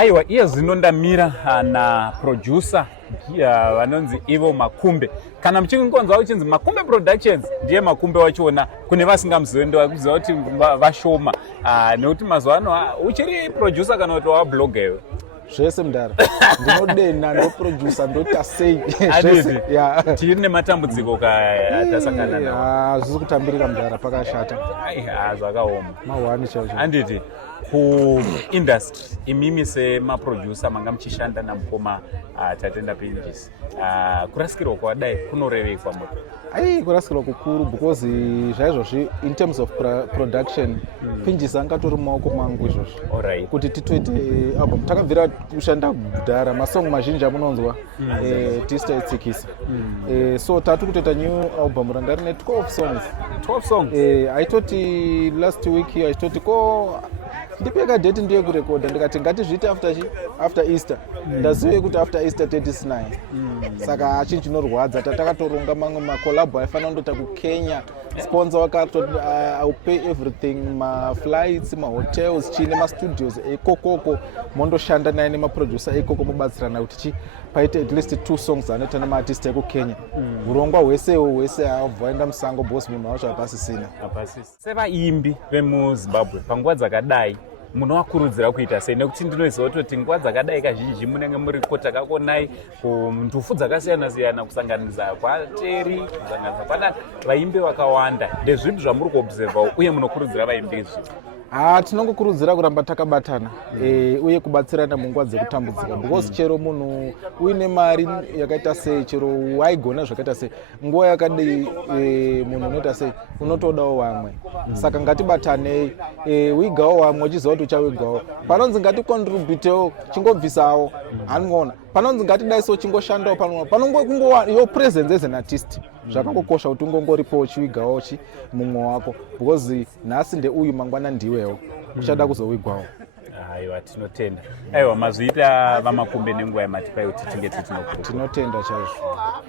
Aiwa, iye zinondamira na producer vanonzi Ivo Makumbe. Kana muchingonzwa uchinzi Makumbe Productions ndiye Makumbe wachona, kune vasingamuzivi ndokuziva kuti vashoma. Nekuti mazuva ano uchiri producer kana kuti wablogger iwe? Zvese mudara. Ndinodena ndoproducer ndotasei. Zvese. Tiri nematambudziko tasangana nawo. Zvisi kutambirika mudara pakashata. Zvakaoma. Mahwani chaizvo. Handiti ku-industry imimi semaproducer manga muchishanda namukoma Tatenda Pinjis, kurasikirwa kwadai kunorevekwa moto? Kurasikirwa kukuru because zvaizvozvi in terms of production Pinjis angatori mumaoko mangu izvozvo. Alright. Kuti titoite album takabvira kushanda kudhara masong mazhinji amunonzwa tista etsikisa. So tatu kutoita new album ranga rine 12 songs. 12 songs? Aitoti last week aitoti ko ndipeka date ndiye kurekoda ndikati ngatizviite after Easter. Ndazive kuti after Easter 39. Saka achinji chinorwadza takatoronga mamwe makolabo aifana kundoita kuKenya. Sponsor wakati I'll pay everything, ma flights, ma hotels, chine ma studios ekokoko mondoshanda naye nemaproducer ekoko mubatsirana kuti paite at least 2 songs anoita nemaartist ekuKenya. Urongwa hwese abvaenda musango boss munhu wacho apasisina. Sevaimbi vemuZimbabwe panguva dzakadai munovakurudzira kuita sei? Nekuti ndinoziva kuti nguva dzakadai kazhinji munenge muriko takakonai kundufu dzakasiyana-siyana, kusanganisa kwaTeri, kusanganisa kwadani, vaimbi vakawanda. Ndezvipi zvamuri kuobserva uye munokurudzira vaimbi izvi? Tinongokurudzira kuramba takabatana uye kubatsirana munguva dzekutambudzika because chero munhu uine mari yakaita sei, chero waigona zvakaita sei, nguva yakadai munhu unoita sei unotodawo vamwe. Saka ngatibatanei, wigawo vamwe uchiziva kuti uchawigawo. Panonzi ngaticontributewo chingobvisawo hanoona, panonzi ngatidaiso chingoshandawo panongokungowa yo presence as an artist. Zvakangokosha kuti ungongoripo uchiwigawo mumwe wako because nhasi ndeuyu mangwana ndiwewo uchada kuzowigwawo. Aiwa, tinotenda. Aiwa, mazoita vaMakumbe nenguva yamatipai kuti tinge tinotenda chaizvo.